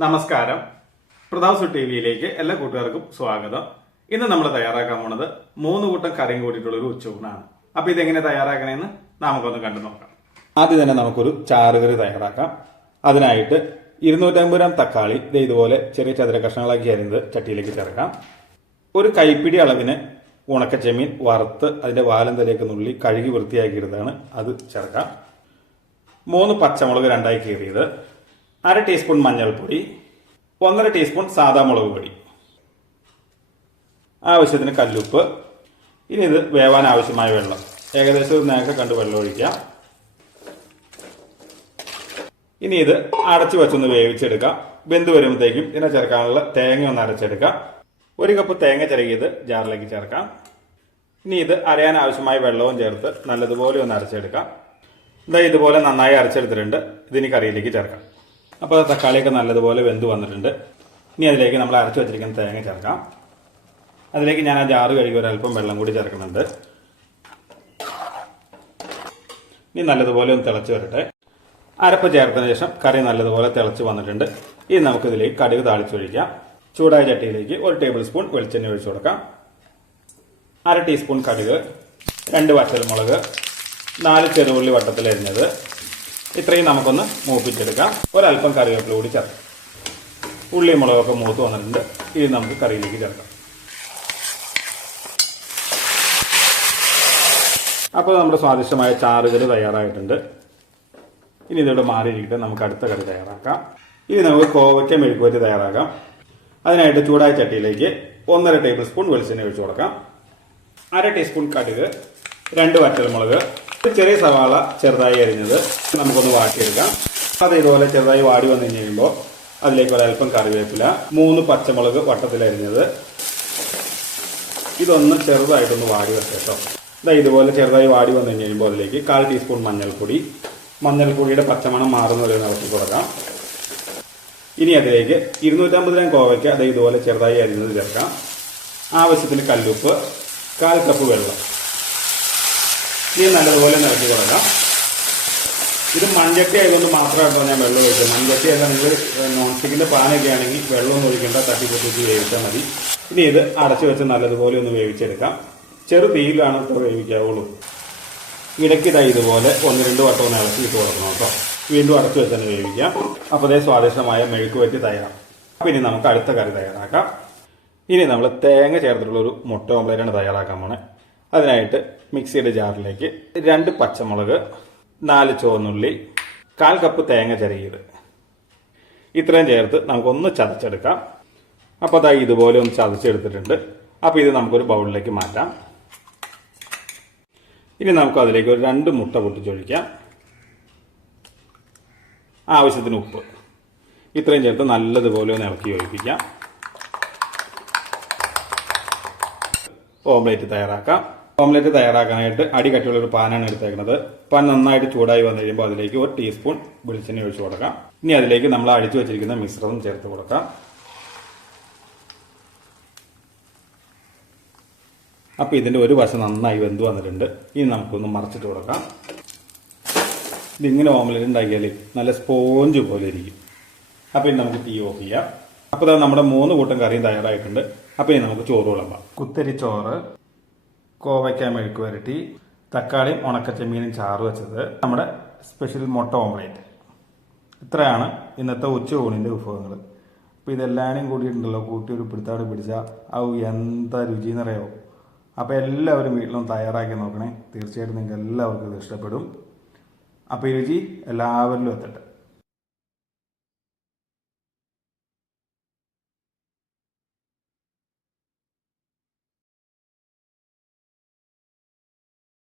നമസ്കാരം. പ്രതാപ് ടി വിയിലേക്ക് എല്ലാ കൂട്ടുകാർക്കും സ്വാഗതം. ഇന്ന് നമ്മൾ തയ്യാറാക്കാൻ പോണത് 3 കൂട്ടം കറിയും കൂടിയിട്ടുള്ള ഒരു ഉച്ചൂണാണ്. അപ്പൊ ഇതെങ്ങനെ തയ്യാറാക്കണമെന്ന് നമുക്കൊന്ന് കണ്ടു നോക്കാം. ആദ്യം തന്നെ നമുക്കൊരു ചാറുകറി തയ്യാറാക്കാം. അതിനായിട്ട് 250 ഗ്രാം തക്കാളി ഇതുപോലെ ചെറിയ ചതുര കഷ്ണങ്ങളാക്കി അരിഞ്ഞത് ചട്ടിയിലേക്ക് ചേർക്കാം. ഒരു കൈപ്പിടി അളവിന് ഉണക്കച്ചെമ്മീൻ വറുത്ത് അതിന്റെ വാലം തലേക്ക് നുള്ളി കഴുകി വൃത്തിയാക്കിയിരുന്നതാണ് അത് ചേർക്കാം. 3 പച്ചമുളക് രണ്ടായി കീറിയത്, 1/2 ടീസ്പൂൺ മഞ്ഞൾപ്പൊടി, 1.5 ടീസ്പൂൺ സാദാ മുളക് പൊടി, ആവശ്യത്തിന് കല്ലുപ്പ്. ഇനി ഇത് വേവാൻ ആവശ്യമായ വെള്ളം, ഏകദേശം നേരത്തെ കണ്ട് വെള്ളം ഒഴിക്കാം. ഇനി ഇത് അടച്ചു വെച്ചൊന്ന് വേവിച്ചെടുക്കാം. വെന്ത് വരുമ്പോഴത്തേക്കും ഇതിനെ ചേർക്കാനുള്ള തേങ്ങ ഒന്ന് അരച്ചെടുക്കാം. 1 കപ്പ് തേങ്ങ ചിരകിയത് ജാറിലേക്ക് ചേർക്കാം. ഇനി ഇത് അരയാൻ ആവശ്യമായ വെള്ളവും ചേർത്ത് നല്ലതുപോലെ ഒന്ന് അരച്ചെടുക്കാം. ഇതുപോലെ നന്നായി അരച്ചെടുത്തിട്ടുണ്ട്. ഇതിനി കറിയിലേക്ക് ചേർക്കാം. അപ്പോൾ തക്കാളിയൊക്കെ നല്ലതുപോലെ വെന്ത് വന്നിട്ടുണ്ട്. ഇനി അതിലേക്ക് നമ്മൾ അരച്ചു വെച്ചിരിക്കുന്ന തേങ്ങ ചേർക്കാം. അതിലേക്ക് ഞാൻ ആ ജാറ് കഴുകി ഒരല്പം വെള്ളം കൂടി ചേർക്കുന്നുണ്ട്. ഇനി നല്ലതുപോലെ ഒന്ന് തിളച്ച് വരട്ടെ. അരപ്പ് ചേർത്തതിന് ശേഷം കറി നല്ലതുപോലെ തിളച്ച് വന്നിട്ടുണ്ട്. ഇനി നമുക്കിതിലേക്ക് കടുക് താളിച്ചൊഴിക്കാം. ചൂടായ ചട്ടിയിലേക്ക് 1 ടേബിൾ സ്പൂൺ വെളിച്ചെണ്ണ ഒഴിച്ചു കൊടുക്കാം. 1/2 ടീസ്പൂൺ കടുക്, 2 വറ്റൽമുളക്, 4 ചെറുള്ളി വട്ടത്തിലരിഞ്ഞത്, ഇത്രയും നമുക്കൊന്ന് മൂപ്പിച്ചെടുക്കാം. ഒരല്പം കറിവേപ്പില കൂടി ചേർക്കാം. ഉള്ളി മുളകൊക്കെ മൂത്ത് വന്നിട്ടുണ്ട്. ഇത് നമുക്ക് കറിയിലേക്ക് ചേർക്കാം. അപ്പോൾ നമ്മുടെ സ്വാദിഷ്ടമായ ചാറുകറി തയ്യാറായിട്ടുണ്ട്. ഇനി ഇതിവിടെ മാറിയിരിക്കട്ടെ, നമുക്ക് അടുത്ത കറി തയ്യാറാക്കാം. ഇനി നമുക്ക് കോവയ്ക്ക മെഴുക്കുവരട്ടി തയ്യാറാക്കാം. അതിനായിട്ട് ചൂടായ ചട്ടിയിലേക്ക് 1.5 ടേബിൾ സ്പൂൺ വെളിച്ചെണ്ണ ഒഴിച്ചു കൊടുക്കാം. 1/2 ടീസ്പൂൺ കടുക്, 2 വറ്റൽമുളക്, ചെറിയ സവാള ചെറുതായി അരിഞ്ഞത് നമുക്കൊന്ന് വാട്ടിയെടുക്കാം. അത് ഇതുപോലെ ചെറുതായി വാടി വന്നു കഴിയുമ്പോൾ അതിലേക്ക് ഒരല്പം കറിവേപ്പില, 3 പച്ചമുളക് വട്ടത്തിലരിഞ്ഞത്, ഇതൊന്ന് ചെറുതായിട്ടൊന്ന് വാടി വെച്ചേട്ടോ. ഇതുപോലെ ചെറുതായി വാടി വന്നു കഴിയുമ്പോൾ അതിലേക്ക് 1/4 ടീസ്പൂൺ മഞ്ഞൾപ്പൊടി, മഞ്ഞൾപ്പൊടിയുടെ പച്ചമണം മാറുന്നവരെ ഇളക്കി കൊടുക്കാം. ഇനി അതിലേക്ക് 250 ഗ്രാം കോവയ്ക്ക് ഇതുപോലെ ചെറുതായി അരിഞ്ഞത് ചേർക്കാം. ആവശ്യത്തിന് കല്ലുപ്പ്, 1/4 കപ്പ് വെള്ളം. ഇനി നല്ലതുപോലെ നിറക്കി കൊടുക്കാം. ഇത് മൺചട്ടി ആയതുകൊണ്ട് മാത്രമായിട്ടോ ഞാൻ വെള്ളം ഒഴിച്ചത്. മൺചട്ടി അല്ല, നിങ്ങൾ നോൺ സ്റ്റിക്കിന്റെ പാനൊക്കെ ആണെങ്കിൽ വെള്ളമൊന്നും ഒഴിക്കേണ്ട, തട്ടിപ്പൊട്ടിച്ച് വേവിച്ചാൽ മതി. ഇനി ഇത് അടച്ചു വെച്ച് നല്ലതുപോലെ ഒന്ന് വേവിച്ചെടുക്കാം. ചെറു തീയിലാണ് ഇപ്പോൾ വേവിക്കാവുള്ളൂ. ഇടയ്ക്ക് ഇതുപോലെ 1-2 വട്ടം ഒന്ന് ഇളക്കി ഇട്ട് കൊടുക്കണം കേട്ടോ. വീണ്ടും അടച്ചു വെച്ച് തന്നെ വേവിക്കാം. അപ്പോൾ അതേ സ്വാദിഷ്ടമായ മെഴുക്കുവരട്ടി തയ്യാറാം. അപ്പം ഇനി നമുക്ക് അടുത്ത കറി തയ്യാറാക്കാം. ഇനി നമ്മൾ തേങ്ങ ചേർത്തിട്ടുള്ള ഒരു മുട്ട ഓംലേറ്റാണ് തയ്യാറാക്കാൻ പോണേ. അതിനായിട്ട് മിക്സിയുടെ ജാറിലേക്ക് 2 പച്ചമുളക്, 4 ചുവന്നുള്ളി, 1/4 കപ്പ് തേങ്ങ ചിരകിയത്, ഇത്രയും ചേർത്ത് നമുക്കൊന്ന് ചതച്ചെടുക്കാം. അപ്പോൾ ഇതുപോലെ ഒന്ന് ചതച്ചെടുത്തിട്ടുണ്ട്. അപ്പോൾ ഇത് നമുക്കൊരു ബൗളിലേക്ക് മാറ്റാം. ഇനി നമുക്ക് അതിലേക്ക് ഒരു 2 മുട്ട പൊട്ടിച്ചൊഴിക്കാം. ആവശ്യത്തിന് ഉപ്പ്, ഇത്രയും ചേർത്ത് നല്ലതുപോലെ ഒന്ന് ഇളക്കി യോജിപ്പിക്കാം. ഓംലേറ്റ് തയ്യാറാക്കാം. ഓംലേറ്റ് തയ്യാറാക്കാനായിട്ട് അടികട്ടിയുള്ള ഒരു പാനാണ് എടുത്തേക്കുന്നത്. പാൻ നന്നായിട്ട് ചൂടായി വന്നു കഴിയുമ്പോൾ അതിലേക്ക് 1 ടീസ്പൂൺ വെളിച്ചെണ്ണ ഒഴിച്ചു കൊടുക്കാം. ഇനി അതിലേക്ക് നമ്മൾ അടിച്ചു വെച്ചിരിക്കുന്ന മിശ്രിതം ചേർത്ത് കൊടുക്കാം. അപ്പോൾ ഇതിന്റെ ഒരു വശം നന്നായി വെന്ത് വന്നിട്ടുണ്ട്. ഇനി നമുക്കൊന്ന് മറിച്ചിട്ട് കൊടുക്കാം. ഇതിങ്ങനെ ഓംലേറ്റ് ഉണ്ടാക്കിയാൽ നല്ല സ്പോഞ്ച് പോലെ ഇരിക്കും. അപ്പോൾ ഇനി നമുക്ക് തീ ഓഫ് ചെയ്യാം. അപ്പോൾ നമ്മുടെ 3 കൂട്ടം കറിയും തയ്യാറായിട്ടുണ്ട്. അപ്പോൾ ഇനി നമുക്ക് ചോറ് വിളമ്പാം. കുത്തരിച്ചോറ്, കോവയ്ക്ക മെഴുക്ക് വരട്ടി, തക്കാളിയും ഉണക്കച്ചെമ്മീനും ചാറ് വെച്ചത്, നമ്മുടെ സ്പെഷ്യൽ മുട്ട ഓംലേറ്റ്. ഇത്രയാണ് ഇന്നത്തെ ഉച്ചയൂണിൻ്റെ വിഭവങ്ങൾ. അപ്പോൾ ഇതെല്ലാവരും കൂടിയിട്ടുണ്ടല്ലോ, കൂട്ടി ഒരു പിടുത്താട് പിടിച്ചാൽ എന്താ രുചിയെന്നറിയാമോ. അപ്പോൾ എല്ലാവരും വീട്ടിലും തയ്യാറാക്കി നോക്കണേ. തീർച്ചയായിട്ടും നിങ്ങൾക്ക് എല്ലാവർക്കും ഇത് ഇഷ്ടപ്പെടും. അപ്പോൾ ഈ രുചി എല്ലാവരിലും എത്തട്ടെ.